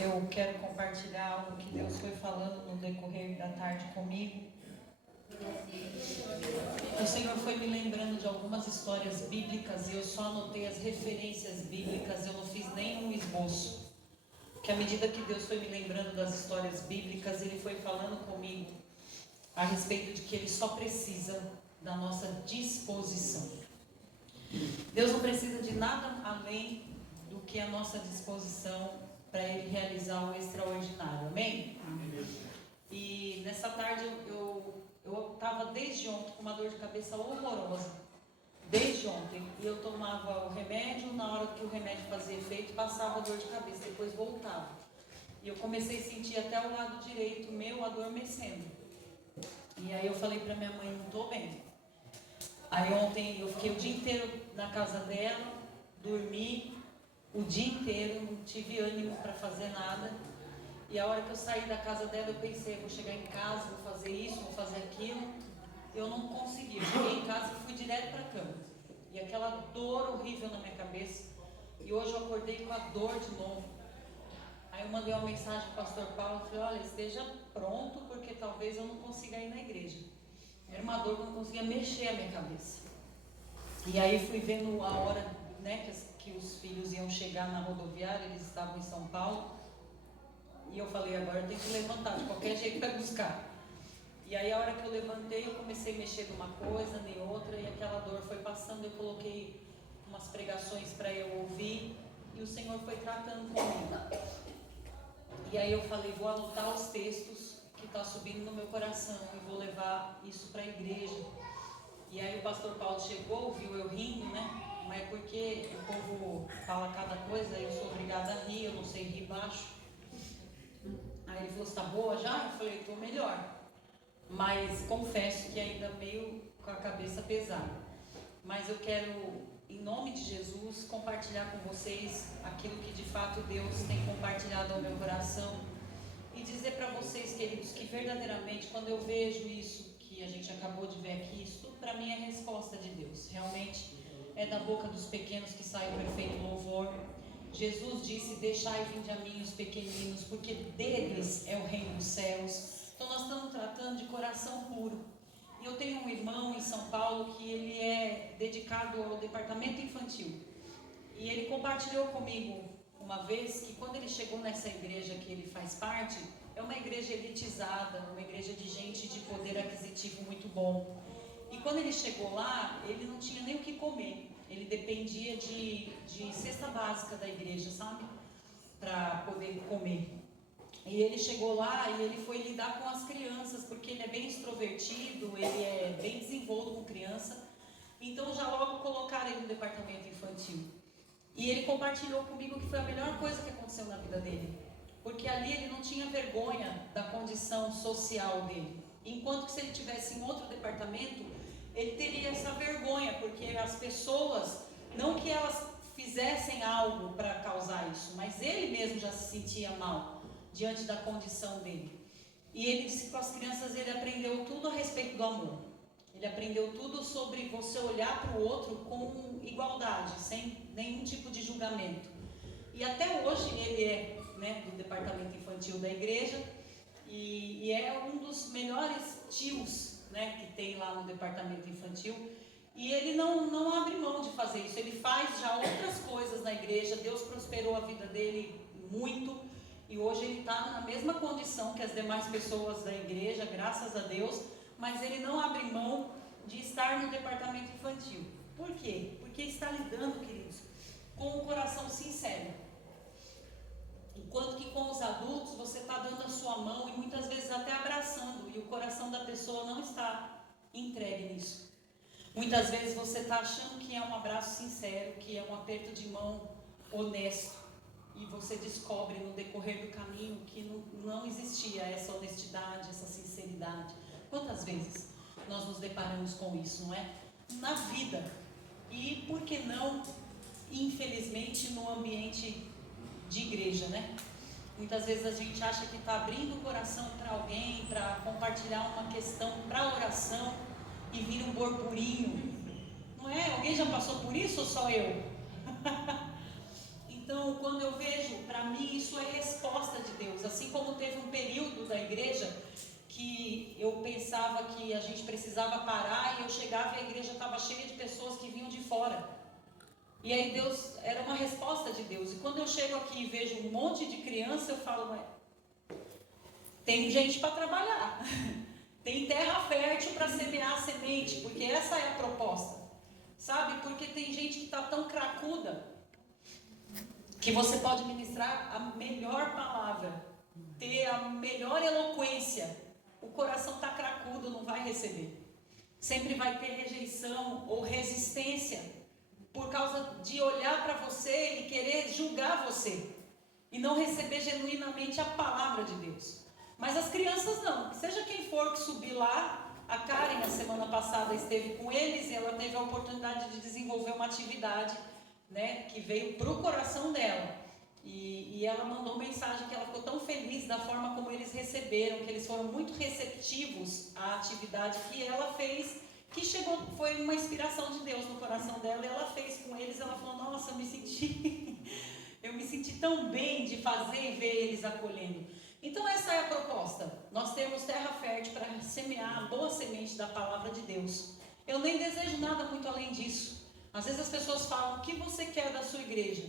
Eu quero compartilhar algo que Deus foi falando no decorrer da tarde comigo. O Senhor foi me lembrando de algumas histórias bíblicas e eu só anotei as referências bíblicas, eu não fiz nenhum esboço. Porque à medida que Deus foi me lembrando das histórias bíblicas, Ele foi falando comigo a respeito de que Ele só precisa da nossa disposição. Deus não precisa de nada além do que a nossa disposição para Ele realizar o extraordinário, amém? Amém. E nessa tarde eu estava desde ontem com uma dor de cabeça horrorosa, desde ontem, e eu tomava o remédio, na hora que o remédio fazia efeito, passava a dor de cabeça, depois voltava, e eu comecei a sentir até o lado direito meu adormecendo, e aí eu falei para minha mãe, não estou bem. Aí ontem eu fiquei o dia inteiro na casa dela, dormi o dia inteiro, não tive ânimo para fazer nada. E a hora que eu saí da casa dela, eu pensei, vou chegar em casa, vou fazer isso, vou fazer aquilo. Eu não consegui, eu cheguei em casa e fui direto para a cama. E aquela dor horrível na minha cabeça. E hoje eu acordei com a dor de novo. Aí eu mandei uma mensagem para o pastor Paulo, falei, olha, esteja pronto, porque talvez eu não consiga ir na igreja. Era uma dor que eu não conseguia mexer a minha cabeça. E aí fui vendo a hora, né, que os filhos iam chegar na rodoviária, eles estavam em São Paulo. E eu falei, agora eu tenho que levantar, de qualquer jeito vai buscar. E aí a hora que eu levantei, eu comecei a mexer numa coisa, nem outra, e aquela dor foi passando, eu coloquei umas pregações para eu ouvir, e o Senhor foi tratando comigo. E aí eu falei, vou anotar os textos que está subindo no meu coração e vou levar isso para a igreja. E aí o pastor Paulo chegou, viu eu rindo, né? Mas é porque o povo fala cada coisa, eu sou obrigada a rir, eu não sei rir baixo. Aí ele falou, você está boa já? Eu falei, estou melhor. Mas confesso que ainda meio com a cabeça pesada. Mas eu quero, em nome de Jesus, compartilhar com vocês aquilo que de fato Deus tem compartilhado ao meu coração. E dizer para vocês, queridos, que verdadeiramente quando eu vejo isso que a gente acabou de ver aqui, isso tudo para mim é resposta de Deus. Realmente é da boca dos pequenos que sai o perfeito louvor. Jesus disse, deixai vinde a mim os pequeninos, porque deles é o reino dos céus. Então nós estamos tratando de coração puro. E eu tenho um irmão em São Paulo que ele é dedicado ao departamento infantil. E ele compartilhou comigo uma vez que quando ele chegou nessa igreja que ele faz parte, é uma igreja elitizada, uma igreja de gente de poder aquisitivo muito bom. E quando ele chegou lá, ele não tinha nem o que comer. Ele dependia de cesta básica da igreja, sabe? Para poder comer. E ele chegou lá e ele foi lidar com as crianças, porque ele é bem extrovertido, ele é bem desenvolto com criança. Então já logo colocaram ele no departamento infantil. E ele compartilhou comigo que foi a melhor coisa que aconteceu na vida dele. Porque ali ele não tinha vergonha da condição social dele. Enquanto que se ele tivesse em outro departamento, ele teria essa vergonha, porque as pessoas, não que elas fizessem algo para causar isso, mas ele mesmo já se sentia mal diante da condição dele. E ele disse que com as crianças ele aprendeu tudo a respeito do amor. Ele aprendeu tudo sobre você olhar para o outro com igualdade, sem nenhum tipo de julgamento. E até hoje ele é, né, do departamento infantil da igreja e é um dos melhores tios, né, que tem lá no departamento infantil. E ele não abre mão de fazer isso, ele faz já outras coisas na igreja. Deus prosperou a vida dele muito e hoje ele está na mesma condição que as demais pessoas da igreja, graças a Deus, mas ele não abre mão de estar no departamento infantil. Por quê? Porque está lidando, queridos, com um coração sincero. Enquanto que com os adultos você está dando a sua mão e muitas vezes até abraçando, e o coração da pessoa não está entregue nisso. Muitas vezes você está achando que é um abraço sincero, que é um aperto de mão honesto, e você descobre no decorrer do caminho que não existia essa honestidade, essa sinceridade. Quantas vezes nós nos deparamos com isso, não é? Na vida. E por que não, infelizmente, no ambiente de igreja, né? Muitas vezes a gente acha que está abrindo o coração para alguém, para compartilhar uma questão para oração e vira um burburinho. Não é? Alguém já passou por isso ou só eu? Então, quando eu vejo, para mim isso é resposta achava que a gente precisava parar, e eu chegava e a igreja estava cheia de pessoas que vinham de fora. E aí Deus, era uma resposta de Deus. E quando eu chego aqui e vejo um monte de criança, eu falo, tem gente para trabalhar. Tem terra fértil para semear a semente, porque essa é a proposta. Sabe? Porque tem gente que está tão cracuda que você pode ministrar a melhor palavra, ter a melhor eloquência. O coração está cracudo, não vai receber. Sempre vai ter rejeição ou resistência por causa de olhar para você e querer julgar você e não receber genuinamente a palavra de Deus. Mas as crianças não. Seja quem for que subir lá, a Karen, na semana passada, esteve com eles e ela teve a oportunidade de desenvolver uma atividade, né, que veio para o coração dela. E ela mandou mensagem que ela ficou tão feliz da forma como eles receberam, que eles foram muito receptivos à atividade que ela fez, que chegou, foi uma inspiração de Deus no coração dela, e ela fez com eles. Ela falou, nossa, eu me senti tão bem de fazer e ver eles acolhendo. Então essa é a proposta. Nós temos terra fértil para semear a boa semente da palavra de Deus. Eu nem desejo nada muito além disso. Às vezes as pessoas falam, o que você quer da sua igreja?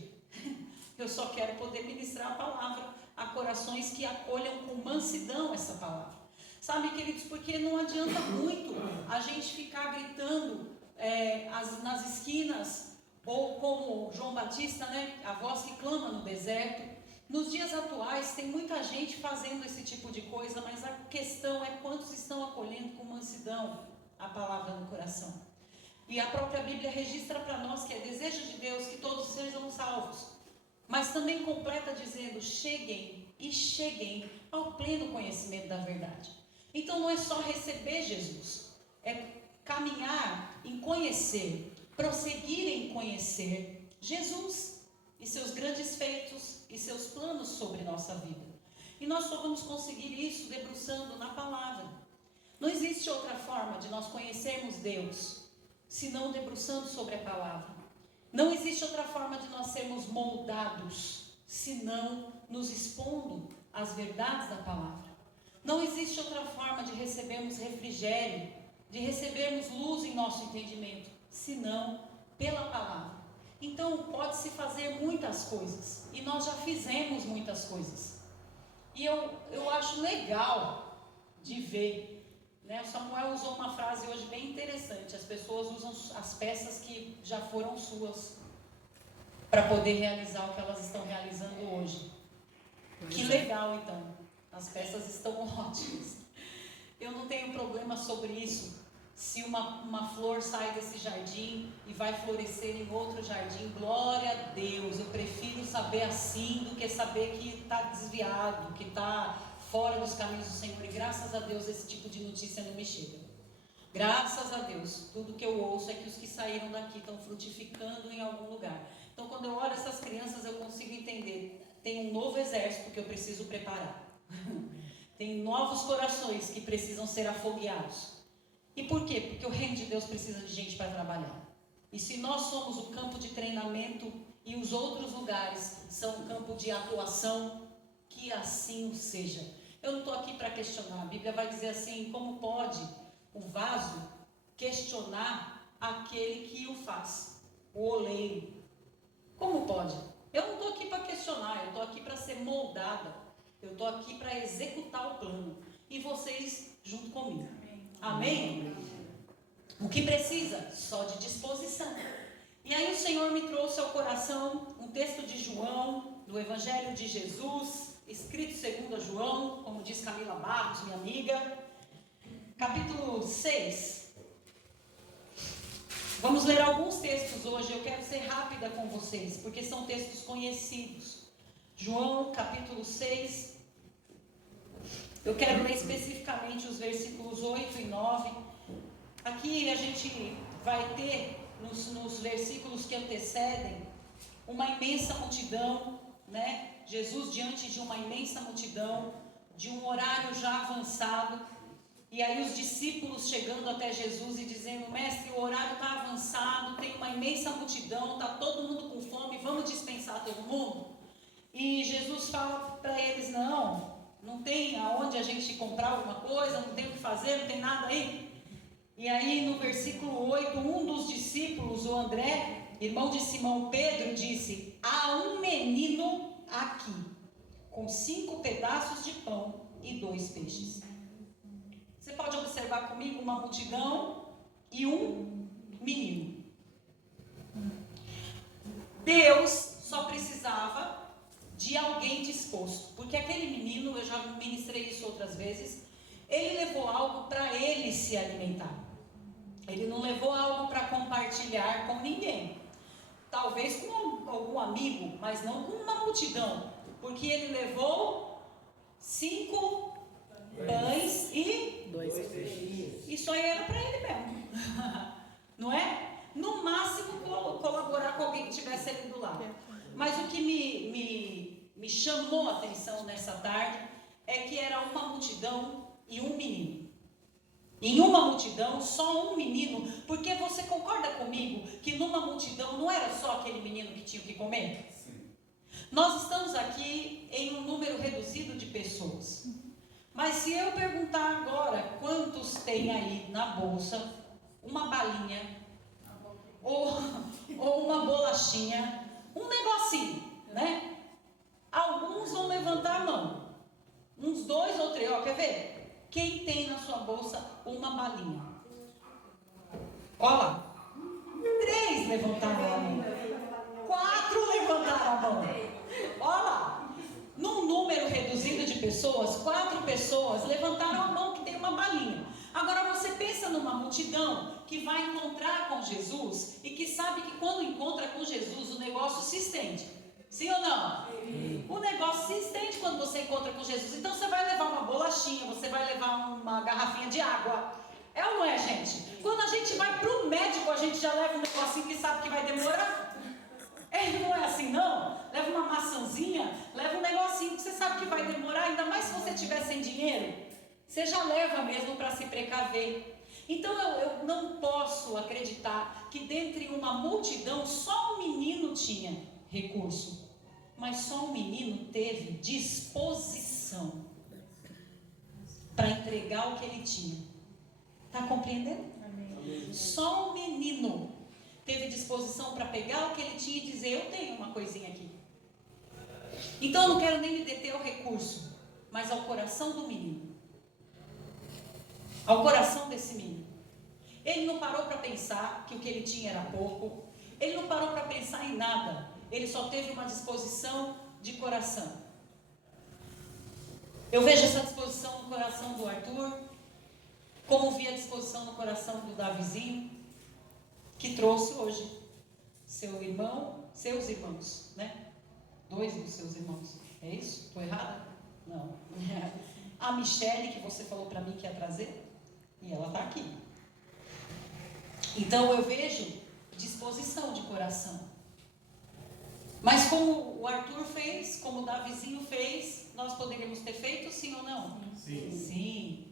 Eu só quero poder ministrar a palavra a corações que acolham com mansidão essa palavra. Sabe, queridos, porque não adianta muito a gente ficar gritando nas esquinas, ou como João Batista, né, a voz que clama no deserto. Nos dias atuais tem muita gente fazendo esse tipo de coisa, mas a questão é quantos estão acolhendo com mansidão a palavra no coração. E a própria Bíblia registra para nós que é desejo de Deus que todos sejam salvos, mas também completa dizendo, cheguem ao pleno conhecimento da verdade. Então não é só receber Jesus, é caminhar em conhecer, prosseguir em conhecer Jesus e seus grandes feitos e seus planos sobre nossa vida. E nós só vamos conseguir isso debruçando na palavra. Não existe outra forma de nós conhecermos Deus, senão debruçando sobre a palavra. Não existe outra forma de nós sermos moldados, senão nos expondo às verdades da palavra. Não existe outra forma de recebermos refrigério, de recebermos luz em nosso entendimento, senão pela palavra. Então pode-se fazer muitas coisas, e nós já fizemos muitas coisas. E eu acho legal de ver, né? O Samuel usou uma frase hoje bem interessante, as pessoas usam as peças que já foram suas para poder realizar o que elas estão realizando hoje. Que legal, então, as peças estão ótimas. Eu não tenho problema sobre isso. Se uma flor sai desse jardim e vai florescer em outro jardim, glória a Deus. Eu prefiro saber assim do que saber que está desviado, que está fora dos caminhos do Senhor. E graças a Deus esse tipo de notícia não me chega. Graças a Deus, tudo que eu ouço é que os que saíram daqui estão frutificando em algum lugar. Então quando eu olho essas crianças eu consigo entender, tem um novo exército que eu preciso preparar. Tem novos corações que precisam ser afogueados. E por quê? Porque o reino de Deus precisa de gente para trabalhar. E se nós somos o campo de treinamento e os outros lugares são o campo de atuação, que assim seja. Eu não estou aqui para questionar. A Bíblia vai dizer assim, como pode o vaso questionar aquele que o faz, o oleiro? Como pode? Eu não estou aqui para questionar, eu estou aqui para ser moldada. Eu estou aqui para executar o plano. E vocês junto comigo. Amém? O que precisa? Só de disposição. E aí o Senhor me trouxe ao coração um texto de João, do Evangelho de Jesus, escrito segundo a João, como diz Camila Barros, minha amiga, capítulo 6. Vamos ler alguns textos hoje, eu quero ser rápida com vocês, porque são textos conhecidos. João, capítulo 6. Eu quero ler especificamente os versículos 8 e 9. Aqui a gente vai ter, nos versículos que antecedem, uma imensa multidão, né? Jesus diante de uma imensa multidão, de um horário já avançado. E aí os discípulos chegando até Jesus e dizendo, mestre, o horário está avançado, tem uma imensa multidão, está todo mundo com fome, vamos dispensar todo mundo? E Jesus fala para eles, não, Não tem aonde a gente comprar alguma coisa, não tem o que fazer, não tem nada aí. E aí no versículo 8, um dos discípulos, o André, irmão de Simão Pedro, disse: há um menino aqui, com 5 pedaços de pão e 2 peixes. Você pode observar comigo uma multidão e um menino. Deus só precisava de alguém disposto, porque aquele menino, eu já ministrei isso outras vezes, ele levou algo para ele se alimentar. Ele não levou algo para compartilhar com ninguém. Talvez com algum amigo, mas não com uma multidão, porque ele levou 5 pães e 2 peixes. Isso aí era para ele mesmo. Não é? No máximo colaborar com alguém que estivesse ali do lado. Mas o que me chamou a atenção nessa tarde é que era uma multidão e um menino. Em uma multidão, só um menino, porque você concorda comigo que numa multidão não era só aquele menino que tinha o que comer? Sim. Nós estamos aqui em um número reduzido de pessoas. Mas se eu perguntar agora quantos tem aí na bolsa uma balinha ou uma bolachinha, um negocinho, né? Alguns vão levantar a mão. Uns 2 ou 3, ó, quer ver? Quem tem na sua bolsa uma balinha? Olha lá. 3 levantaram a mão. 4 levantaram a mão. Olha lá. Num número reduzido de pessoas, 4 pessoas levantaram a mão que tem uma balinha. Agora você pensa numa multidão que vai encontrar com Jesus e que sabe que quando encontra com Jesus o negócio se estende. Sim ou não? Sim. O negócio se estende quando você encontra com Jesus. Então você vai levar uma bolachinha, você vai levar uma garrafinha de água. É ou não é, gente? Quando a gente vai para o médico, a gente já leva um negocinho que sabe que vai demorar. Não é assim não? Leva uma maçãzinha, leva um negocinho que você sabe que vai demorar, ainda mais se você tiver sem dinheiro. Você já leva mesmo para se precaver. Então eu não posso acreditar que dentre uma multidão só um menino tinha recurso. Mas só um menino teve disposição para entregar o que ele tinha. Está compreendendo? Amém. Só um menino teve disposição para pegar o que ele tinha e dizer: eu tenho uma coisinha aqui. Então eu não quero nem me deter ao recurso, mas ao coração do menino. Ao coração desse menino. Ele não parou para pensar que o que ele tinha era pouco. Ele não parou para pensar em nada. Ele só teve uma disposição de coração. Eu vejo essa disposição no coração do Arthur, como vi a disposição no coração do Davizinho, que trouxe hoje seu irmão, seus irmãos, né? 2 dos seus irmãos. É isso? Estou errada? Não. A Michele, que você falou para mim que ia trazer, e ela está aqui. Então eu vejo disposição de coração. Mas como o Arthur fez, como o Davizinho fez, nós poderíamos ter feito, sim ou não? Sim. Sim.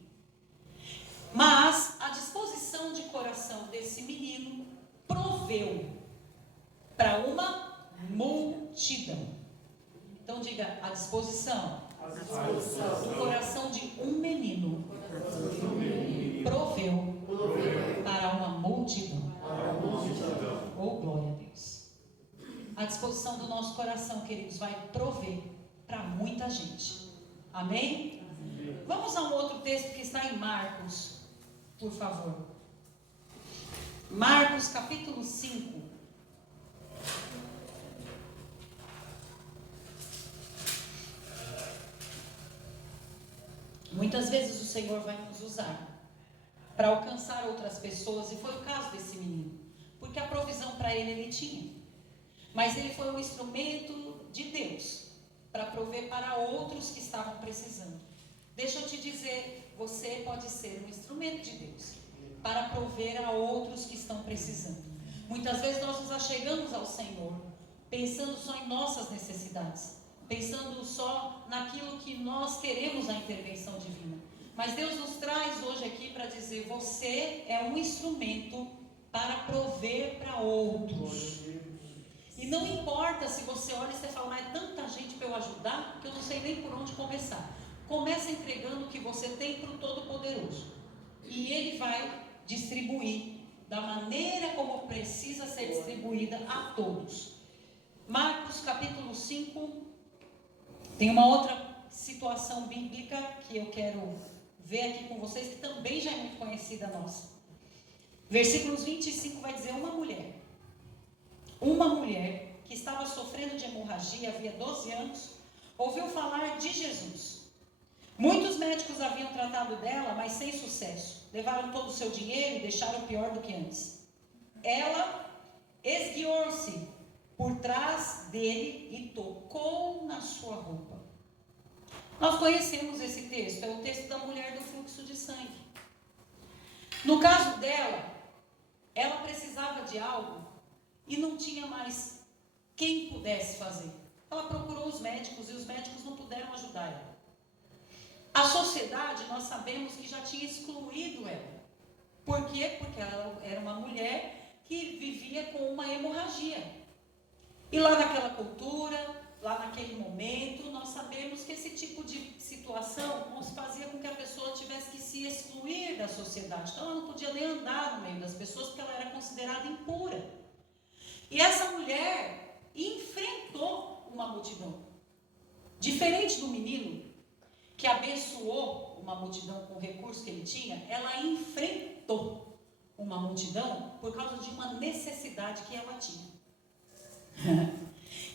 Mas a disposição de coração desse menino proveu para uma multidão. Então diga, a disposição do coração de um menino proveu para uma multidão. Oh, glória a Deus. A disposição do nosso coração, queridos, vai prover para muita gente. Amém? Amém? Vamos a um outro texto que está em Marcos, por favor. Marcos capítulo 5. Muitas vezes o Senhor vai nos usar para alcançar outras pessoas, e foi o caso desse menino, porque a provisão para ele tinha. Mas ele foi um instrumento de Deus para prover para outros que estavam precisando. Deixa eu te dizer, você pode ser um instrumento de Deus para prover a outros que estão precisando. Muitas vezes nós nos achegamos ao Senhor pensando só em nossas necessidades, pensando só naquilo que nós queremos a intervenção divina. Mas Deus nos traz hoje aqui para dizer, você é um instrumento para prover para outros. E não importa se você olha e você fala, mas é tanta gente para eu ajudar que eu não sei nem por onde começar. Começa entregando o que você tem para o Todo-Poderoso. E Ele vai distribuir da maneira como precisa ser distribuída a todos. Marcos capítulo 5, tem uma outra situação bíblica que eu quero ver aqui com vocês, que também já é muito conhecida nossa. Versículos 25 vai dizer: uma mulher que estava sofrendo de hemorragia havia 12 anos, ouviu falar de Jesus. Muitos médicos haviam tratado dela, mas sem sucesso. Levaram todo o seu dinheiro e deixaram pior do que antes. Ela esguiou-se por trás dele e tocou na sua roupa. Nós conhecemos esse texto, é o texto da mulher do fluxo de sangue. No caso dela, ela precisava de algo e não tinha mais quem pudesse fazer. Ela procurou os médicos e os médicos não puderam ajudar ela. A sociedade, nós sabemos que já tinha excluído ela. Por quê? Porque ela era uma mulher que vivia com uma hemorragia. E lá naquela cultura, lá naquele momento, nós sabemos que esse tipo de situação fazia com que a pessoa tivesse que se excluir da sociedade. Então ela não podia nem andar no meio das pessoas porque ela era considerada impura. E essa mulher enfrentou uma multidão. Diferente do menino que abençoou uma multidão com o recurso que ele tinha, ela enfrentou uma multidão por causa de uma necessidade que ela tinha.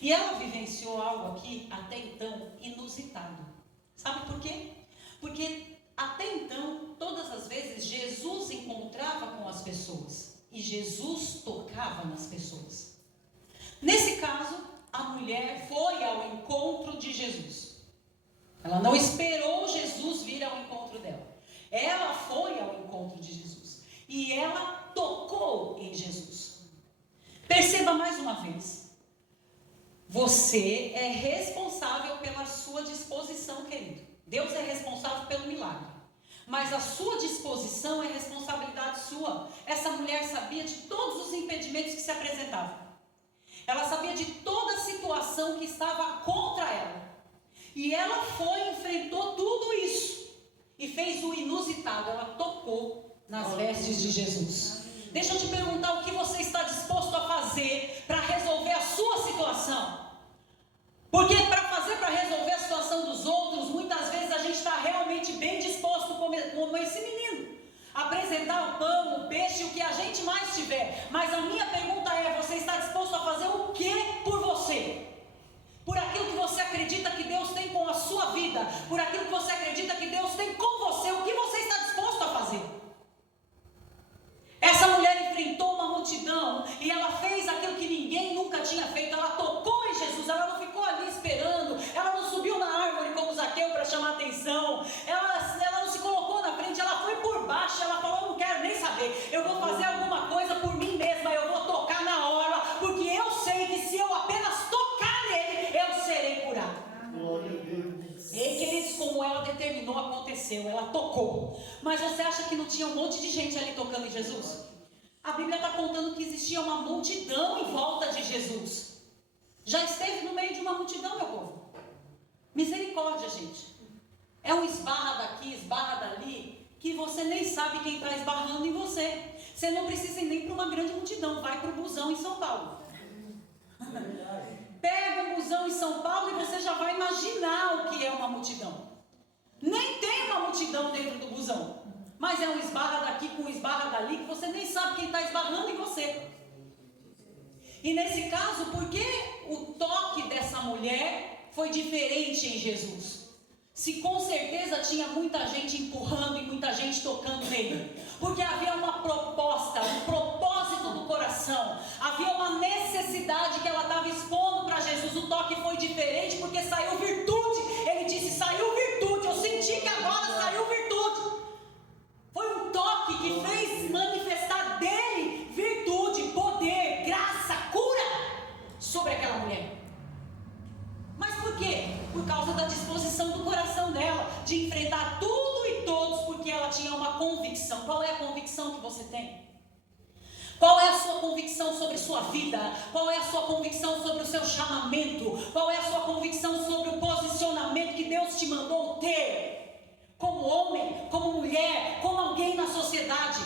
E ela vivenciou algo aqui, até então, inusitado. Sabe por quê? Porque até então, todas as vezes, Jesus encontrava com as pessoas. E Jesus tocava nas pessoas. Nesse caso, a mulher foi ao encontro de Jesus. Ela não esperou Jesus vir ao encontro dela. Ela foi ao encontro de Jesus. E ela tocou em Jesus. Perceba mais uma vez. Você é responsável pela sua disposição, querido. Deus é responsável pelo milagre. Mas a sua disposição é responsabilidade sua. Essa mulher sabia de todos os impedimentos que se apresentavam. Ela sabia de toda a situação que estava contra ela. E ela foi, enfrentou tudo isso. E fez o inusitado. Ela tocou nas vestes de Jesus. Deixa eu te perguntar o que você está disposto a fazer para resolver a sua situação. Porque para resolver a situação dos outros, muitas vezes a gente está realmente bem disposto, como esse menino. Apresentar o pão, o peixe, o que a gente mais tiver. Mas a minha pergunta é, você está disposto a fazer o que por você? Por aquilo que você acredita que Deus tem com a sua vida. Por aquilo que você acredita que Deus tem com você. O que você está disposto a fazer? Essa mulher enfrentou uma multidão e ela fez aquilo que ninguém nunca tinha feito. Ela tocou em Jesus, ela não ficou ali esperando, ela não subiu na árvore como Zaqueu para chamar atenção, ela não se colocou na frente, ela foi por baixo, ela falou, eu não quero nem saber, eu vou fazer alguma coisa por mim mesma, eu vou tocar na hora, porque eu sei que se eu apenas tocar nele, eu serei curado. E queridos, como ela determinou, aconteceu, ela tocou. Mas você acha que não tinha um monte de gente ali tocando em Jesus? A Bíblia está contando que existia uma multidão em volta de Jesus. Já esteve no meio de uma multidão, meu povo. Misericórdia, gente. É um esbarra daqui, esbarra dali, que você nem sabe quem está esbarrando em você. Você não precisa ir nem para uma grande multidão, vai para o busão em São Paulo. Pega um busão em São Paulo e você já vai imaginar o que é uma multidão. Nem tem uma multidão dentro do busão, mas é um esbarra daqui com um esbarra dali que você nem sabe quem está esbarrando em você. E nesse caso, por que o toque dessa mulher foi diferente em Jesus? Se com certeza tinha muita gente empurrando e muita gente tocando nele. Porque havia uma proposta, um propósito do coração. Havia uma necessidade que ela estava expondo para Jesus. O toque foi diferente porque saiu virtude. Ele disse, saiu virtude. Eu senti que agora saiu virtude. Foi um toque que fez manifestar dele virtude, poder, graça, cura sobre aquela mulher. Mas por quê? Por causa da disposição do coração dela, de enfrentar tudo e todos, porque ela tinha uma convicção. Qual é a convicção que você tem? Qual é a sua convicção sobre sua vida? Qual é a sua convicção sobre o seu chamamento? Qual é a sua convicção sobre o posicionamento que Deus te mandou ter? sociedade.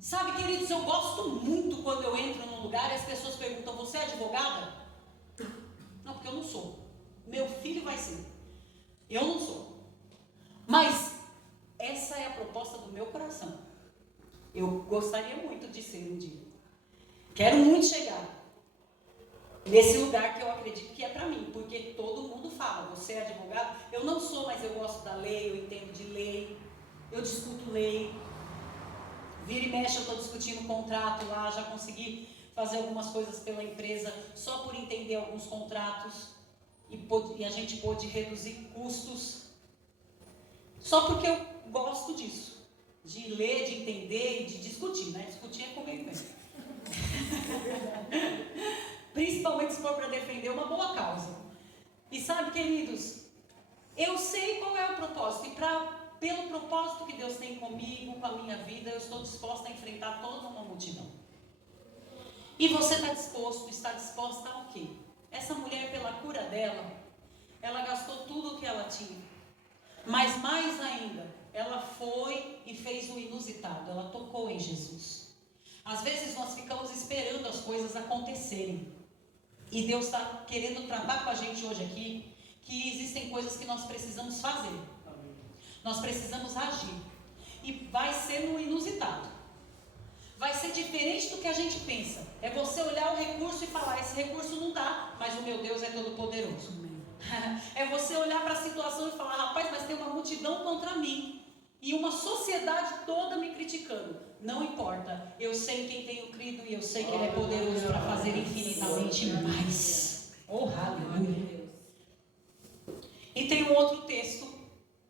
Sabe, queridos, eu gosto muito quando eu entro num lugar e as pessoas perguntam: você é advogada? Não, porque eu não sou. Meu filho vai ser. Eu não sou. Mas essa é a proposta do meu coração. Eu gostaria muito de ser um dia. Quero muito chegar nesse lugar que eu acredito que é para mim, porque todo mundo fala: você é advogado? Eu não sou, mas eu gosto da lei, eu entendo de lei, eu discuto lei. Vira e mexe, eu estou discutindo contrato lá, já consegui fazer algumas coisas pela empresa só por entender alguns contratos e a gente pôde reduzir custos só porque eu gosto disso, de ler, de entender e de discutir, né? Discutir é comigo mesmo. Principalmente se for para defender uma boa causa. E sabe, queridos, eu sei qual é o propósito e pelo propósito que Deus tem comigo, com a minha vida, eu estou disposta a enfrentar toda uma multidão. E você está disposta a o quê? Essa mulher, pela cura dela, ela gastou tudo o que ela tinha. Mas mais ainda, ela foi e fez o inusitado, ela tocou em Jesus. Às vezes nós ficamos esperando as coisas acontecerem. E Deus está querendo tratar com a gente hoje aqui, que existem coisas que nós precisamos fazer. Nós precisamos agir. E vai ser no inusitado. Vai ser diferente do que a gente pensa. É você olhar o recurso e falar: esse recurso não dá, mas o meu Deus é todo poderoso. É você olhar para a situação e falar: rapaz, mas tem uma multidão contra mim. E uma sociedade toda me criticando. Não importa. Eu sei quem tenho crido e eu sei que Ele é poderoso para fazer infinitamente mais. Oh, aleluia. E tem um outro texto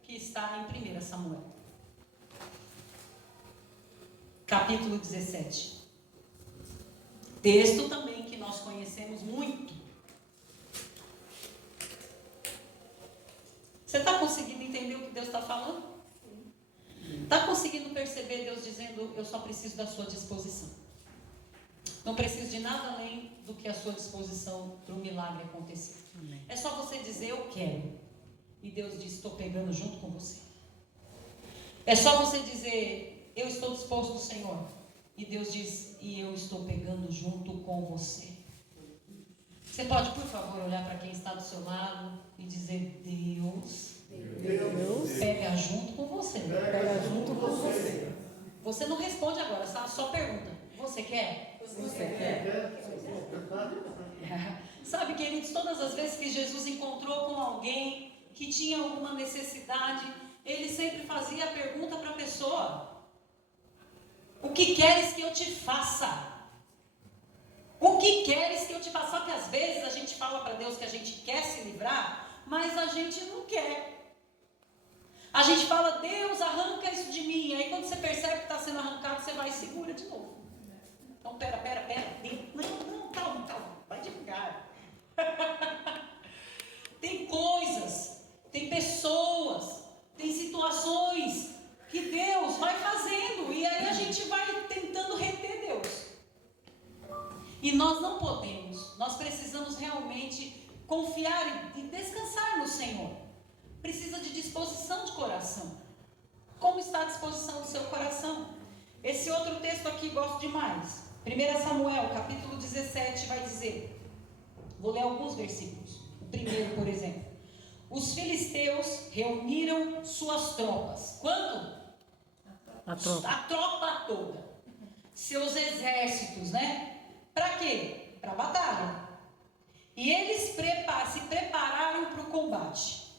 que está em 1 Samuel. Capítulo 17. Texto também que nós conhecemos muito. Você está conseguindo entender o que Deus está falando? Está conseguindo perceber Deus dizendo: eu só preciso da sua disposição. Não preciso de nada além do que a sua disposição para o milagre acontecer. Amém. É só você dizer: eu quero. E Deus diz: estou pegando junto com você. É só você dizer: eu estou disposto, Senhor. E Deus diz: e eu estou pegando junto com você. Você pode, por favor, olhar para quem está do seu lado e dizer: Deus pega junto com você. Pega junto com você. Você não responde agora, só pergunta: você quer? Você quer? Sabe, queridos, todas as vezes que Jesus encontrou com alguém que tinha alguma necessidade, Ele sempre fazia a pergunta para a pessoa: o que queres que eu te faça? O que queres que eu te faça? Só que às vezes a gente fala para Deus que a gente quer se livrar, mas a gente não quer. A gente fala: Deus, arranca isso de mim. E aí quando você percebe que está sendo arrancado, você vai e segura de novo. Então, pera. Não, calma. Vai devagar. Tem coisas, tem pessoas, tem situações que Deus vai fazendo. E aí a gente vai tentando reter Deus. E nós não podemos. Nós precisamos realmente confiar e descansar no Senhor. Precisa de disposição de coração. Como está a disposição do seu coração? Esse outro texto aqui gosto demais. 1 Samuel, capítulo 17, vai dizer, vou ler alguns versículos. O primeiro, por exemplo: os filisteus reuniram suas tropas. Quanto? A tropa toda. Seus exércitos, né? Para quê? Para a batalha. E eles se prepararam para o combate.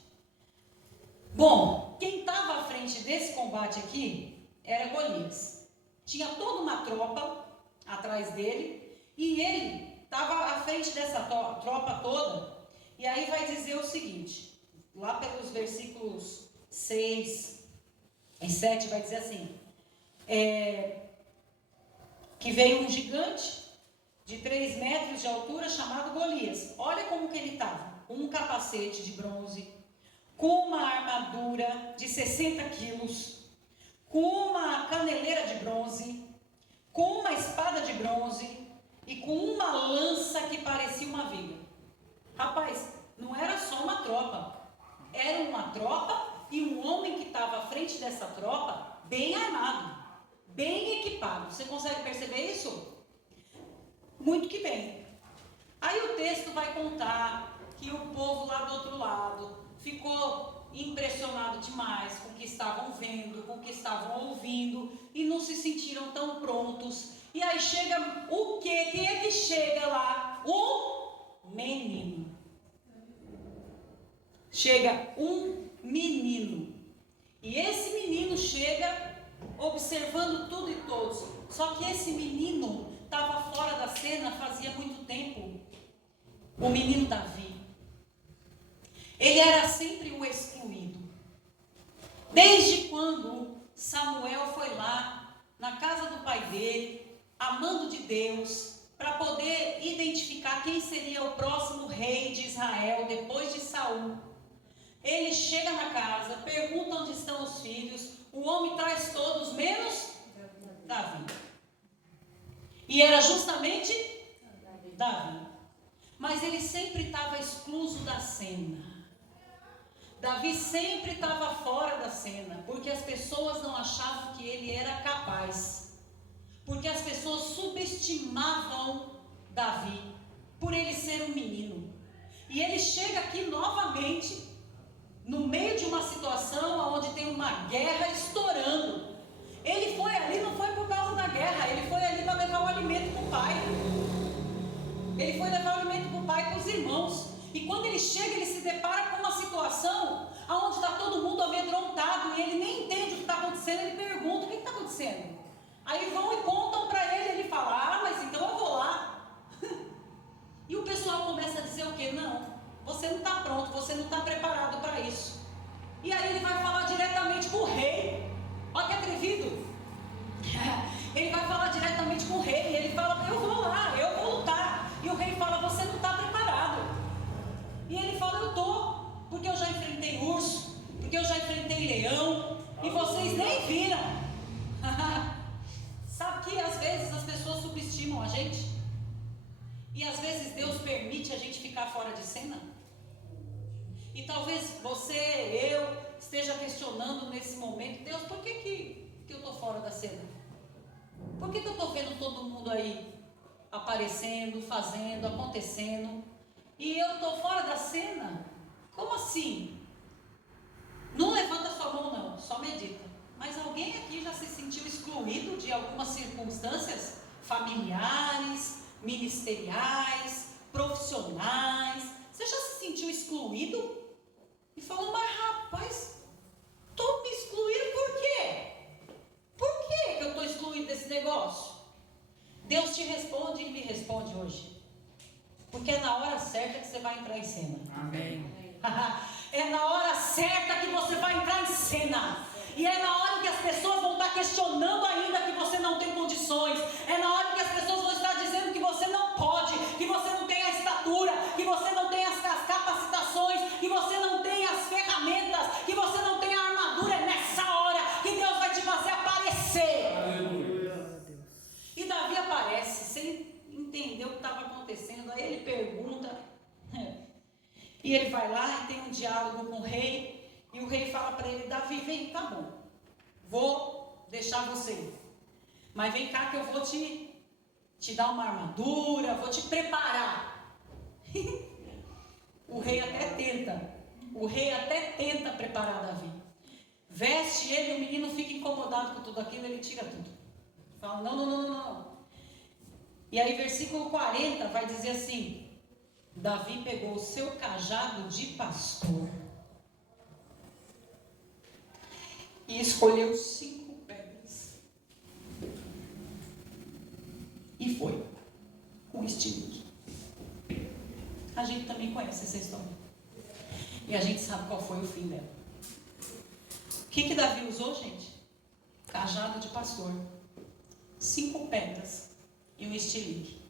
Bom, quem estava à frente desse combate aqui era Golias. Tinha toda uma tropa atrás dele e ele estava à frente dessa tropa toda. E aí vai dizer o seguinte, lá pelos versículos 6 e 7 vai dizer assim, que veio um gigante de 3 metros de altura chamado Golias. Olha como que ele estava, com um capacete de bronze, com uma armadura de 60 quilos, com uma caneleira de bronze, com uma espada de bronze e com uma lança que parecia uma viga. Rapaz, não era só uma tropa, era uma tropa e um homem que estava à frente dessa tropa bem armado, bem equipado. Você consegue perceber isso? Muito que bem. Aí o texto vai contar que o povo lá do outro lado ficou impressionado demais com o que estavam vendo, com o que estavam ouvindo, e não se sentiram tão prontos. E aí chega o quê? Quem é que chega lá? Um menino. Chega um menino. E esse menino chega observando tudo e todos. Só que esse menino estava fora da cena fazia muito tempo. O menino Davi. Ele era sempre o excluído. Desde quando Samuel foi lá na casa do pai dele, amando de Deus, para poder identificar quem seria o próximo rei de Israel depois de Saul. Ele chega na casa, pergunta onde estão os filhos, o homem traz todos, menos Davi. E era justamente Davi. Mas ele sempre estava excluso da cena. Davi sempre estava fora da cena, porque as pessoas não achavam que ele era capaz. Porque as pessoas subestimavam Davi, por ele ser um menino. E ele chega aqui novamente, no meio de uma situação onde tem uma guerra estourando. Ele foi ali, não foi por causa da guerra, ele foi ali para levar o alimento para o pai. Ele foi levar o alimento para o pai e para os irmãos. E quando ele chega, ele se depara com uma situação onde está todo mundo amedrontado e ele nem entende o que está acontecendo. Ele pergunta: o que está acontecendo? Aí vão e contam para ele. Ele fala: ah, mas então eu vou lá. E o pessoal começa a dizer o quê? Não, você não está pronto, você não está preparado para isso. E aí ele vai falar diretamente com o rei. Olha que atrevido. Ele vai falar diretamente com o rei. E ele fala: eu vou lá, eu vou lutar. E o rei fala: você não está preparado. E ele fala: eu estou, porque eu já enfrentei urso, porque eu já enfrentei leão, e vocês nem viram. Sabe que às vezes as pessoas subestimam a gente? E às vezes Deus permite a gente ficar fora de cena? E talvez você, eu, esteja questionando nesse momento: Deus, por que eu estou fora da cena? Por que eu estou vendo todo mundo aí aparecendo, fazendo, acontecendo, e eu estou fora da cena? Como assim? Não levanta sua mão não, só medita. Mas alguém aqui já se sentiu excluído de algumas circunstâncias familiares, ministeriais, profissionais? Você já se sentiu excluído? E falou: mas rapaz, estou me excluindo por quê? Por que eu estou excluído desse negócio? Deus te responde e me responde hoje. Porque é na hora certa que você vai entrar em cena. Amém. É na hora certa que você vai entrar em cena. E é na hora que as pessoas vão estar questionando ainda que você não tem condições. É na hora que as pessoas vão estar dizendo que você não pode, que você não tem a estatura, que você não tem as capacitações, que você não tem as ferramentas, que você não tem a armadura. É nessa hora que Deus vai te fazer aparecer. Aleluia. E Davi aparece sem entender o que estava acontecendo. Aí ele pergunta, e ele vai lá e tem um diálogo com o rei. E o rei fala para ele: Davi, vem, tá bom, vou deixar você ir, mas vem cá que eu vou te dar uma armadura, vou te preparar. O rei até tenta preparar Davi. Veste ele, o menino fica incomodado com tudo aquilo, ele tira tudo. Fala: não. E aí versículo 40 vai dizer assim: Davi pegou o seu cajado de pastor e escolheu 5 pedras e foi com estilique. A gente também conhece essa história e a gente sabe qual foi o fim dela. O que Davi usou, gente? Cajado de pastor, 5 pedras e um estilique.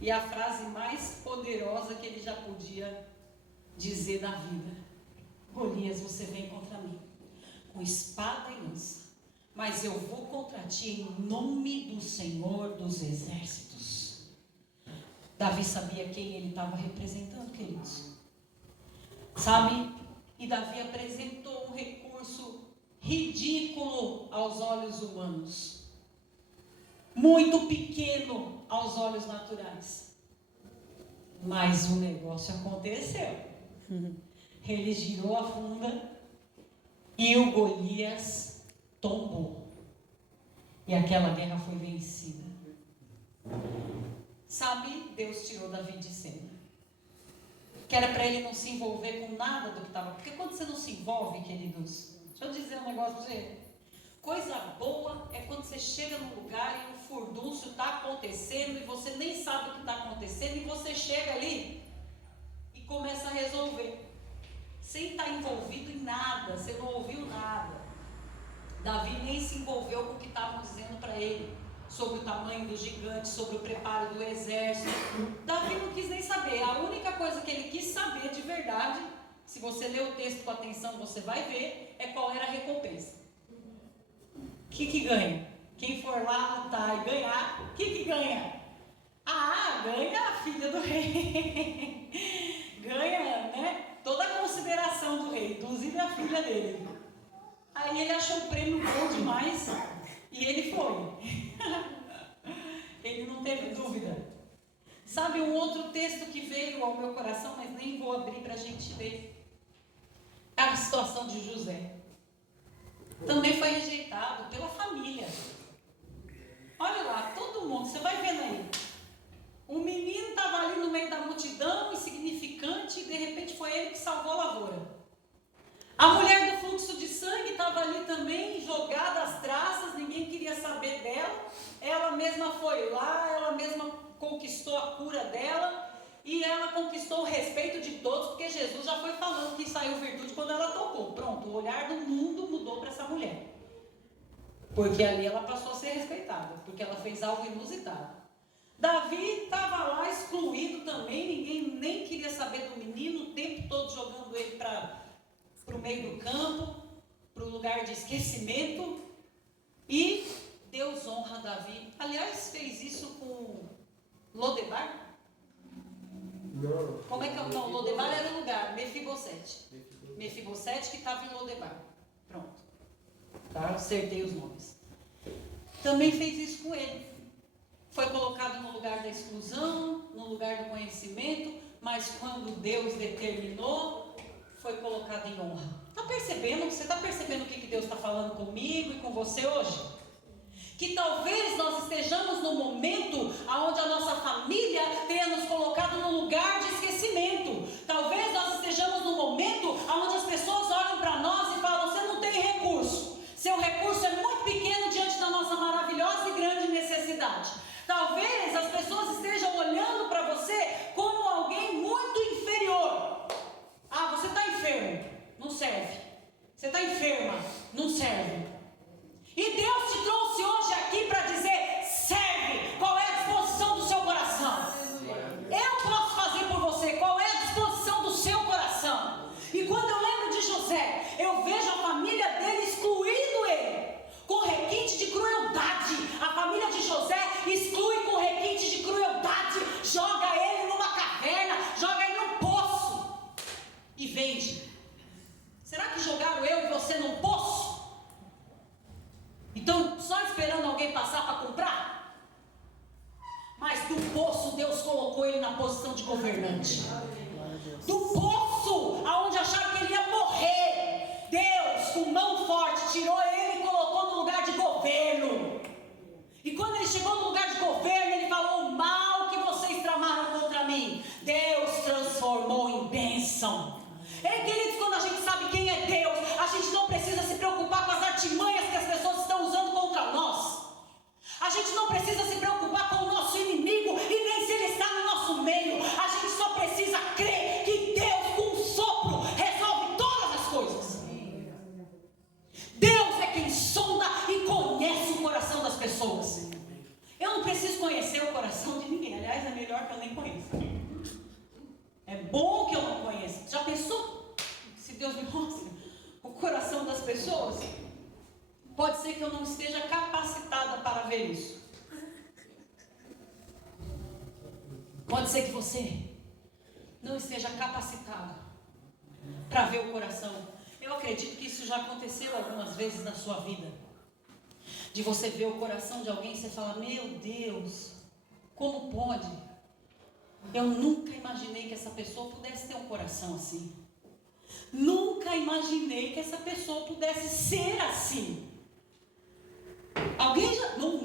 E a frase mais poderosa que ele já podia dizer da vida: Golias, você vem contra mim com espada e lança, mas eu vou contra ti em nome do Senhor dos Exércitos. Davi sabia quem ele estava representando, queridos. Sabe? E Davi apresentou um recurso ridículo aos olhos humanos, muito pequeno aos olhos naturais. Mas o negócio aconteceu. Ele girou a funda e o Golias tombou. E aquela guerra foi vencida. Sabe, Deus tirou Davi de cena. Que era para ele não se envolver com nada do que estava. Porque quando você não se envolve, queridos, deixa eu dizer um negócio para você. Coisa boa é quando você chega num lugar e o furdúncio está acontecendo e você nem sabe o que está acontecendo e você chega ali e começa a resolver. Sem estar envolvido em nada, você não ouviu nada. Davi nem se envolveu com o que estavam dizendo para ele sobre o tamanho do gigante, sobre o preparo do exército. Davi não quis nem saber. A única coisa que ele quis saber de verdade, se você ler o texto com atenção, você vai ver, é qual era a recompensa. O que ganha? Quem for lá lutar e ganhar, o que ganha? Ganha a filha do rei. Ganha, né? Toda a consideração do rei, inclusive a filha dele. Aí ele achou o prêmio bom demais e ele foi. Ele não teve dúvida. Sabe um outro texto que veio ao meu coração, mas nem vou abrir para a gente ler. É a situação de José. Também foi rejeitado pela família. Olha lá, todo mundo, você vai vendo aí. O menino estava ali no meio da multidão, insignificante, e de repente foi ele que salvou a lavoura. A mulher do fluxo de sangue estava ali também, jogada às traças, ninguém queria saber dela. Ela mesma foi lá, ela mesma conquistou a cura dela e ela conquistou o respeito de todos, porque Jesus já foi falando que saiu virtude quando ela tocou. Pronto, o olhar do mundo mudou para essa mulher. Porque ali ela passou a ser respeitada, porque ela fez algo inusitado. Davi estava lá excluído também, ninguém nem queria saber do menino, o tempo todo jogando ele para o meio do campo, para o lugar de esquecimento, e Deus honra Davi. Aliás, fez isso com Lodebar? Não. Como é que é? Não, Lodebar era o lugar, Mefibosete. Mefibosete que estava em Lodebar. Pronto. Tá? Acertei os nomes. Também fez isso com ele. Foi colocado no lugar da exclusão, no lugar do conhecimento, mas quando Deus determinou, foi colocado em honra. Está percebendo? Você está percebendo o que Deus está falando comigo e com você hoje? Que talvez nós estejamos no momento onde a nossa família tenha nos colocado no lugar de esquecimento. Talvez nós estejamos no momento onde as pessoas olham para nós e falam: você não tem recurso. Seu recurso é muito pequeno diante da nossa maravilhosa e grande necessidade. Talvez as pessoas estejam olhando para você como alguém muito inferior. Você está enfermo, não serve. Você está enferma, não serve. E Deus te trouxe hoje aqui para dizer: serve. Qual é a disposição do seu coração? Eu posso fazer por você. Qual é a disposição do seu coração? E quando eu lembro de José, eu vejo a família dele excluindo ele com requinte de crueldade. A família de José exclui com requinte de crueldade, joga ele numa caverna, joga ele num poço e vende. Será que jogaram eu e você num poço? Então, só esperando alguém passar para comprar? Mas do poço, Deus colocou ele na posição de governante. Do poço, aonde acharam que ele ia morrer, Deus, com mão forte, tirou ele e colocou no lugar de governo. E quando ele chegou no lugar de governo, ele falou: o mal que vocês tramaram contra mim, Deus transformou em bênção. Queridos, quando a gente sabe quem é Deus, a gente não precisa se preocupar com as artimanhas que as pessoas estão usando contra nós. A gente não precisa se preocupar com o nosso inimigo e nem se ele está no nosso meio. A gente só precisa crer que Deus, com um sopro, resolve todas as coisas. Deus é quem sonda e conhece o coração das pessoas. Eu não preciso conhecer o coração de ninguém. Aliás, é melhor que eu nem conheça. É bom que eu não conheça. Já pensou? Se Deus me mostra o coração das pessoas, pode ser que eu não esteja capacitada para ver isso. Pode ser que você não esteja capacitado para ver o coração. Eu acredito acredito que isso já aconteceu algumas vezes na sua vida. De você ver o coração de alguém e você falar, meu Deus, como pode? Eu nunca imaginei que essa pessoa pudesse ter um coração assim. Nunca imaginei que essa pessoa pudesse ser assim. Alguém já, não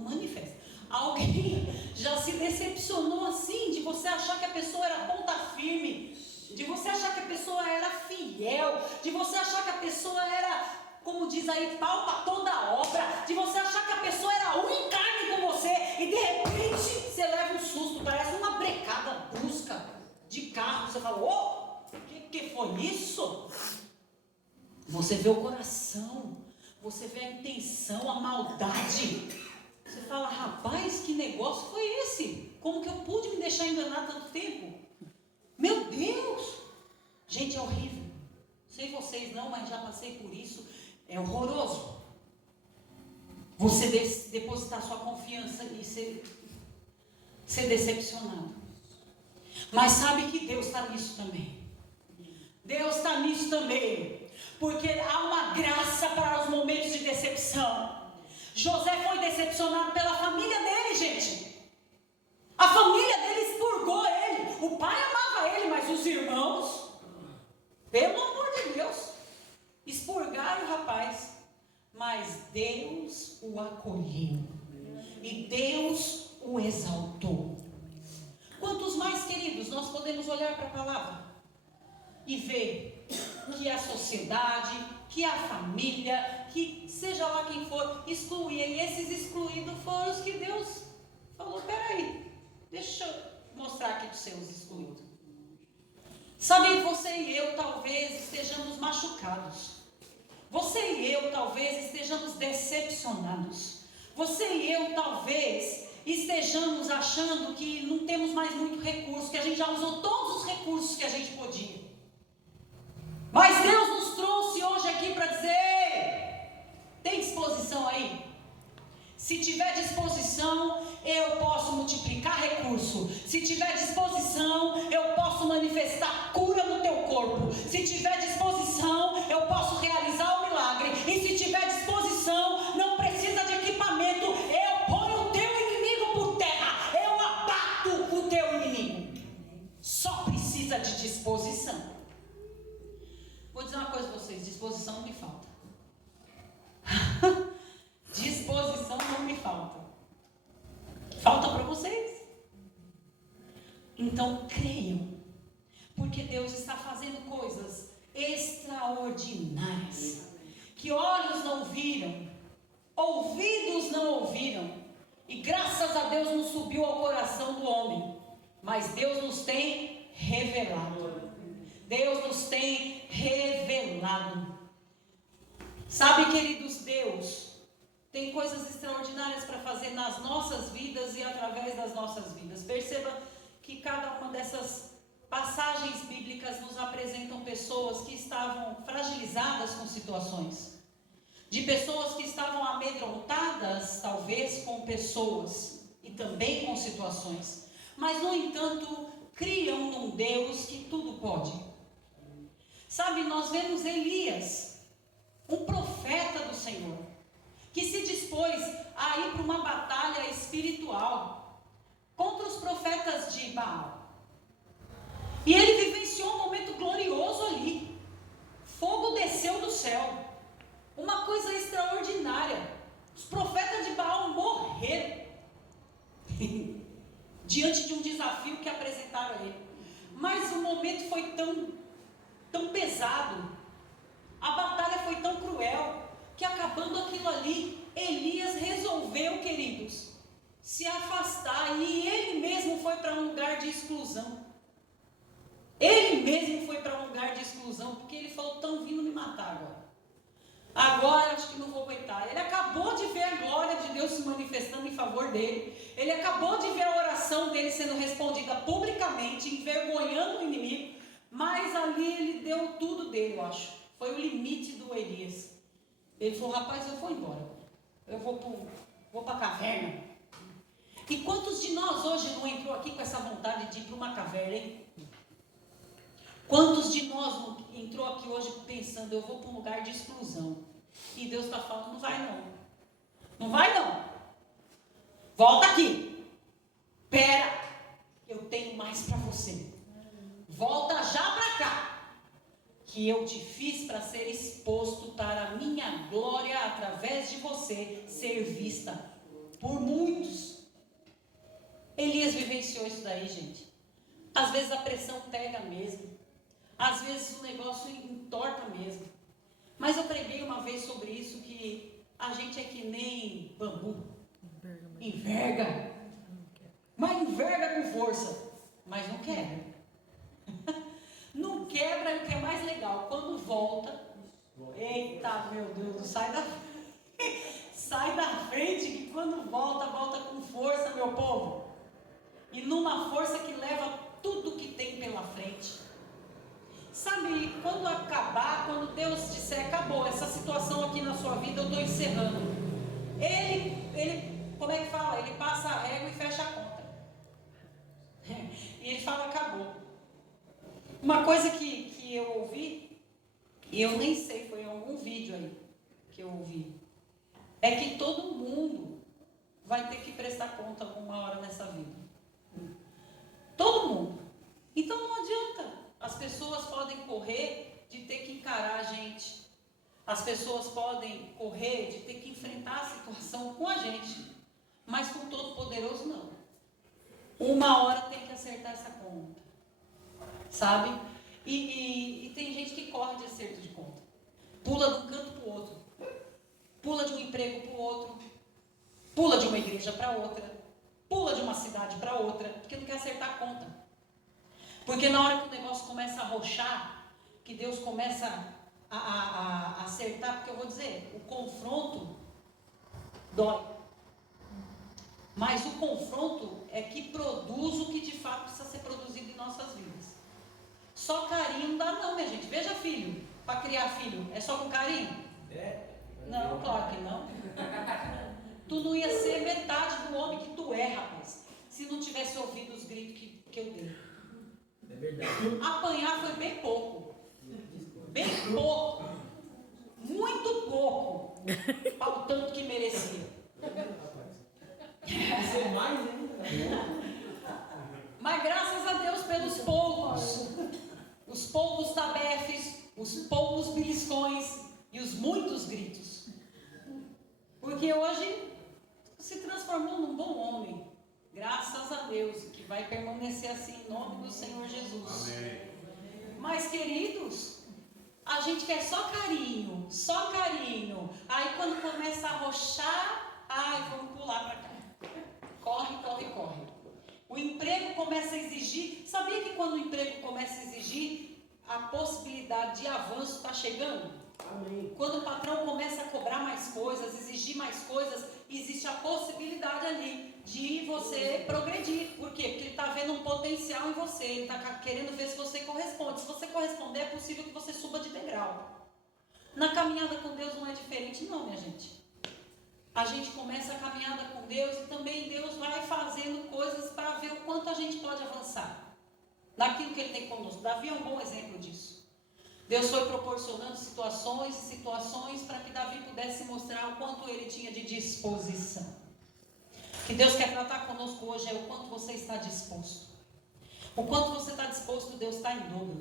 manifesta. Alguém já se decepcionou assim, de você achar que a pessoa era ponta firme, de você achar que a pessoa era fiel, de você achar que a pessoa era, como diz aí, pau para toda obra, de você achar que a pessoa era unha em carne com você, e de repente você leva um susto, parece uma brecada brusca de carro, você fala, o que foi isso? Você vê o coração, você vê a intenção, a maldade. Você fala, rapaz, que negócio foi esse? Como que eu pude me deixar enganar tanto tempo? Meu Deus! Gente, é horrível. Sei vocês não, mas já passei por isso. É horroroso. Você depositar sua confiança e ser decepcionado. Mas sabe que Deus está nisso também. Deus está nisso também. Porque há uma graça para os momentos de decepção. José foi decepcionado pela família dele, gente. A família dele expurgou ele. O pai amava ele, mas os irmãos, pelo amor de Deus, expurgaram o rapaz. Mas Deus o acolheu. E Deus o exaltou. Quantos mais, queridos, nós podemos olhar para a palavra e ver que a sociedade, que a família, que seja lá quem for, excluía. E esses excluídos foram os que Deus falou, peraí, deixa eu mostrar aqui dos seus excluídos. Sabe, você e eu talvez estejamos machucados. Você e eu talvez estejamos decepcionados. Você e eu talvez estejamos achando que não temos mais muito recurso, que a gente já usou todos os recursos que a gente podia. Mas Deus nos trouxe hoje aqui para dizer, tem disposição aí? Se tiver disposição, eu posso multiplicar recurso. Se tiver disposição, eu posso manifestar cura no teu corpo. Se tiver disposição, eu posso realizar o milagre. E se tiver disposição, não precisa de equipamento. Eu ponho o teu inimigo por terra. Eu abato o teu inimigo. Só precisa de disposição. Vou dizer uma coisa para vocês, disposição não me falta. Disposição não me falta. Falta para vocês. Então creiam, porque Deus está fazendo coisas extraordinárias, que olhos não viram, ouvidos não ouviram, e graças a Deus não subiu ao coração do homem, mas Deus nos tem revelado. Deus nos tem revelado. Sabe, queridos, Deus tem coisas extraordinárias para fazer nas nossas vidas e através das nossas vidas. Perceba que cada uma dessas passagens bíblicas nos apresentam pessoas que estavam fragilizadas com situações. De pessoas que estavam amedrontadas, talvez, com pessoas e também com situações. Mas, no entanto, criam num Deus que tudo pode. Sabe, nós vemos Elias, um profeta do Senhor, que se dispôs a ir para uma batalha espiritual contra os profetas de Baal. E ele vivenciou um momento glorioso ali. Fogo desceu do céu. Uma coisa extraordinária. Os profetas de Baal morreram diante de um desafio que apresentaram a ele. Mas o momento foi tão pesado. A batalha foi tão cruel, que acabando aquilo ali, Elias resolveu, queridos, se afastar. E ele mesmo foi para um lugar de exclusão. Ele mesmo foi para um lugar de exclusão, porque ele falou, estão vindo me matar agora. Agora acho que não vou aguentar. Ele acabou de ver a glória de Deus se manifestando em favor dele. Ele acabou de ver a oração dele sendo respondida publicamente, envergonhando o inimigo. Mas ali ele deu tudo dele, eu acho. Foi o limite do Elias. Ele falou, rapaz, eu vou embora. Eu vou para a caverna. E quantos de nós hoje não entrou aqui com essa vontade de ir para uma caverna, hein? Quantos de nós não entrou aqui hoje pensando, eu vou para um lugar de exclusão. E Deus está falando, não vai não. Não vai não. Volta aqui. Pera, eu tenho mais para você. Volta já para cá. Que eu te fiz para ser exposto, para a minha glória, através de você, ser vista por muitos. Elias vivenciou isso daí, gente. Às vezes a pressão pega mesmo. Às vezes o negócio entorta mesmo. Mas eu preguei uma vez sobre isso, que a gente é que nem bambu. Enverga. Mas enverga com força. Mas não quebra. Não quebra, o que é mais legal. Quando volta, eita, meu Deus, sai da frente, que quando volta, volta com força, meu povo. E numa força que leva tudo que tem pela frente. Sabe, quando acabar, quando Deus disser, acabou, essa situação aqui na sua vida, eu estou encerrando. Ele, como é que fala? Ele passa a régua e fecha a conta. E ele fala, acabou. Uma coisa que eu ouvi, e eu nem sei, foi em algum vídeo aí que eu ouvi, é que todo mundo vai ter que prestar conta alguma hora nessa vida. Todo mundo. Então não adianta. As pessoas podem correr de ter que encarar a gente. As pessoas podem correr de ter que enfrentar a situação com a gente. Mas com o Todo-Poderoso não. Uma hora tem que acertar essa conta. Sabe? E tem gente que corre de acerto de conta. Pula de um canto para o outro. Pula de um emprego para o outro. Pula de uma igreja para outra. Pula de uma cidade para outra. Porque não quer acertar a conta. Porque na hora que o negócio começa a rochar, que Deus começa a acertar, porque eu vou dizer, o confronto dói. Mas o confronto é que produz o que de fato precisa ser produzido em nossas vidas. Só carinho não dá não, minha gente. Veja filho, para criar filho, é só com carinho? Não, claro que não. Tu não ia ser metade do homem que tu é, rapaz, se não tivesse ouvido os gritos que eu dei. É verdade. Apanhar foi bem pouco. Bem pouco. Muito pouco. Para o tanto que merecia. Ser mais ainda. Mas graças a Deus pelos poucos. Os poucos tabefes, os poucos beliscões e os muitos gritos. Porque hoje se transformou num bom homem. Graças a Deus, que vai permanecer assim em nome do Senhor Jesus. Amém. Mas queridos, a gente quer só carinho, só carinho. Aí quando começa a rochar, ai, vamos pular para cá. Corre, corre, corre. O emprego começa a exigir. Sabia que quando o emprego começa a exigir, a possibilidade de avanço está chegando? Amém. Quando o patrão começa a cobrar mais coisas, exigir mais coisas, existe a possibilidade ali de você progredir. Por quê? Porque ele está vendo um potencial em você, ele está querendo ver se você corresponde. Se você corresponder, é possível que você suba de degrau. Na caminhada com Deus não é diferente não, minha gente. A gente começa a caminhada com Deus e também Deus vai fazendo coisas para ver o quanto a gente pode avançar naquilo que Ele tem conosco. Davi é um bom exemplo disso. Deus foi proporcionando situações e situações para que Davi pudesse mostrar o quanto ele tinha de disposição. O que Deus quer tratar conosco hoje é o quanto você está disposto. O quanto você está disposto, Deus está em dobro.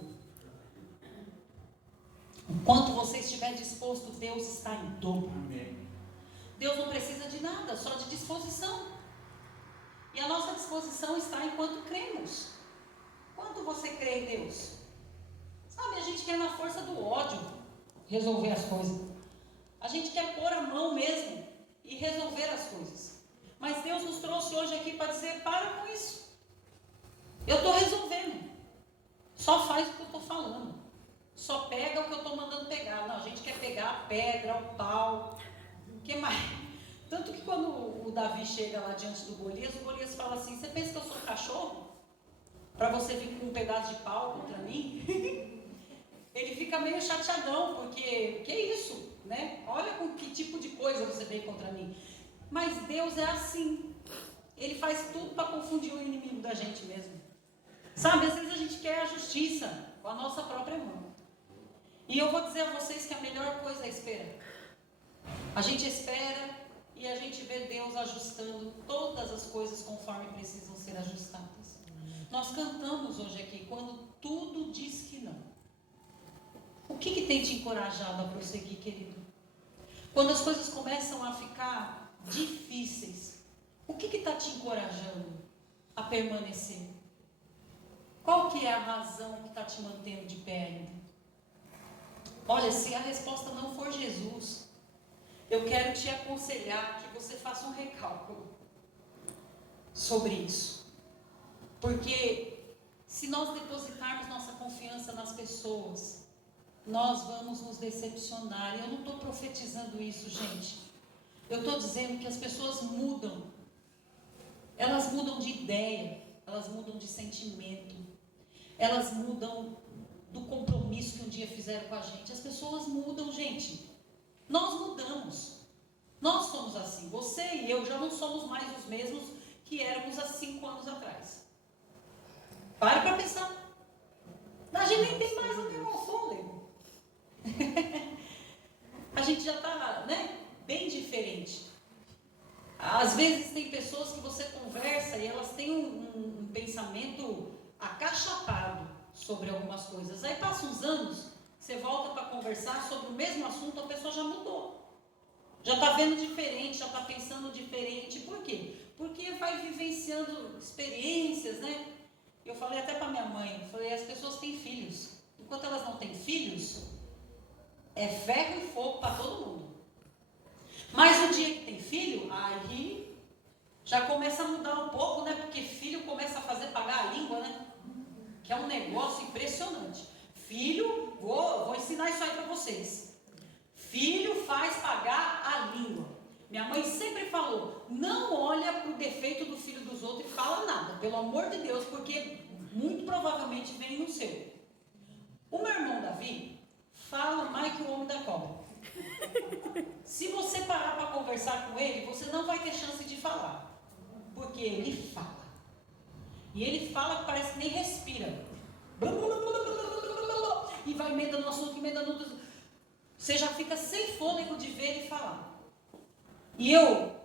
O quanto você estiver disposto, Deus está em dobro. Deus não precisa de nada, só de disposição. E a nossa disposição está enquanto cremos. Quanto você crê em Deus? Sabe, a gente quer na força do ódio resolver as coisas. A gente quer pôr a mão mesmo e resolver as coisas. Mas Deus nos trouxe hoje aqui para dizer, para com isso. Eu estou resolvendo. Só faz o que eu estou falando. Só pega o que eu estou mandando pegar. Não, a gente quer pegar a pedra, o pau. O que mais? Tanto que quando o Davi chega lá diante do Golias, o Golias fala assim, você pensa que eu sou cachorro? Para você vir com um pedaço de pau contra mim? Ele fica meio chateadão, porque, que isso, né? Olha com que tipo de coisa você veio contra mim. Mas Deus é assim. Ele faz tudo para confundir o inimigo da gente mesmo. Sabe, às vezes a gente quer a justiça com a nossa própria mão. E eu vou dizer a vocês que a melhor coisa é esperar. A gente espera e a gente vê Deus ajustando todas as coisas conforme precisam ser ajustadas. Nós cantamos hoje aqui, quando tudo diz que não. O que tem te encorajado a prosseguir, querido? Quando as coisas começam a ficar difíceis, o que está te encorajando a permanecer? Qual que é a razão que está te mantendo de pé ainda? Olha, se a resposta não for Jesus, eu quero te aconselhar que você faça um recálculo sobre isso. Porque se nós depositarmos nossa confiança nas pessoas, nós vamos nos decepcionar. E eu não estou profetizando isso, gente. Eu estou dizendo que as pessoas mudam. Elas mudam de ideia, elas mudam de sentimento, elas mudam do compromisso que um dia fizeram com a gente. As pessoas mudam, gente. Nós mudamos. Nós somos assim. Você e eu já não somos mais os mesmos que éramos há 5 anos atrás. Pare para pensar. A gente nem tem mais o mesmo fôlego. A gente já está, bem diferente. Às vezes tem pessoas que você conversa e elas têm um pensamento acachapado sobre algumas coisas. Aí passa uns anos, você volta para conversar sobre o mesmo assunto, a pessoa já mudou. Já está vendo diferente, já está pensando diferente. Por quê? Porque vai vivenciando experiências, Eu falei até para minha mãe, as pessoas têm filhos. Enquanto elas não têm filhos, é ferro e fogo para todo mundo. Mas no dia que tem filho, aí já começa a mudar um pouco, Porque filho começa a fazer pagar a língua, Que é um negócio impressionante. Filho, vou ensinar isso aí para vocês. Filho faz pagar a língua. Minha mãe sempre falou, não olha para o defeito do filho dos outros e fala nada, pelo amor de Deus, porque muito provavelmente vem no seu. O meu irmão Davi fala mais que o homem da cobra. Se você parar para conversar com ele, você não vai ter chance de falar, porque ele fala. E ele fala que parece que nem respira. E vai emendando no assunto, emendando no assunto. Você já fica sem fôlego de ver ele falar. E eu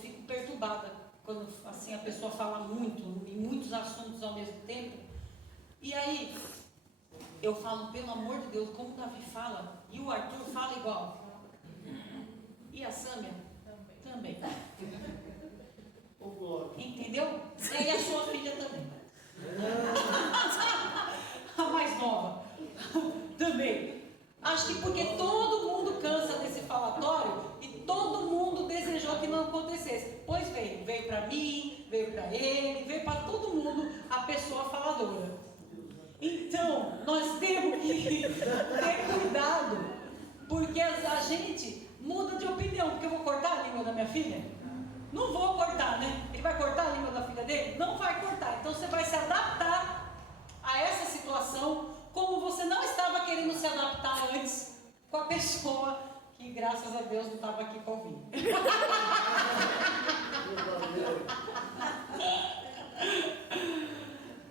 fico perturbada quando assim, a pessoa fala muito, em muitos assuntos ao mesmo tempo. E aí, eu falo, pelo amor de Deus, como o Davi fala, e o Arthur fala igual. E a Sâmia? Também. Entendeu? E aí a sua filha também. A mais nova. Também. Acho que porque todo mundo cansa desse falatório e todo mundo desejou que não acontecesse. Pois veio para mim, veio para ele, veio para todo mundo a pessoa faladora. Então, nós temos que ter cuidado, porque a gente muda de opinião. Porque eu vou cortar a língua da minha filha? Não vou cortar, Ele vai cortar a língua da filha dele? Não vai cortar. Então você vai se adaptar a essa situação como você não estava querendo se adaptar antes com a pessoa que, graças a Deus, não estava aqui para ouvir.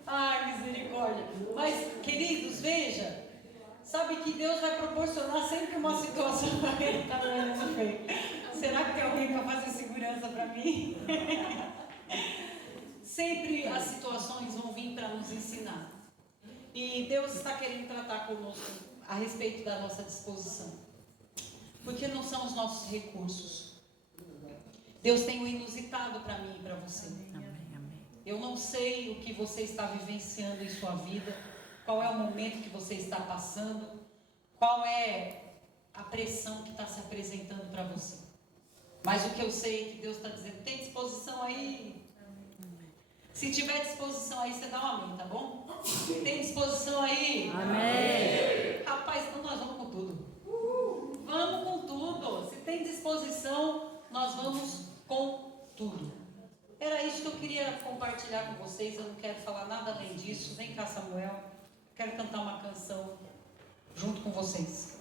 Ai, misericórdia. Mas, queridos, veja, sabe que Deus vai proporcionar sempre uma situação para ele estar olhando feio. Será que tem alguém para fazer segurança para mim? Sempre as situações vão vir para nos ensinar. E Deus está querendo tratar conosco a respeito da nossa disposição. Porque não são os nossos recursos. Deus tem o inusitado para mim e para você. Eu não sei o que você está vivenciando em sua vida, qual é o momento que você está passando, qual é a pressão que está se apresentando para você. Mas o que eu sei é que Deus está dizendo, tem disposição aí? Se tiver disposição aí, você dá um amém, tá bom? Tem disposição aí? Amém. Rapaz, então nós vamos com tudo. Vamos com tudo. Se tem disposição, nós vamos com tudo. Era isso que eu queria compartilhar com vocês. Eu não quero falar nada além disso. Vem cá, Samuel. Quero cantar uma canção junto com vocês.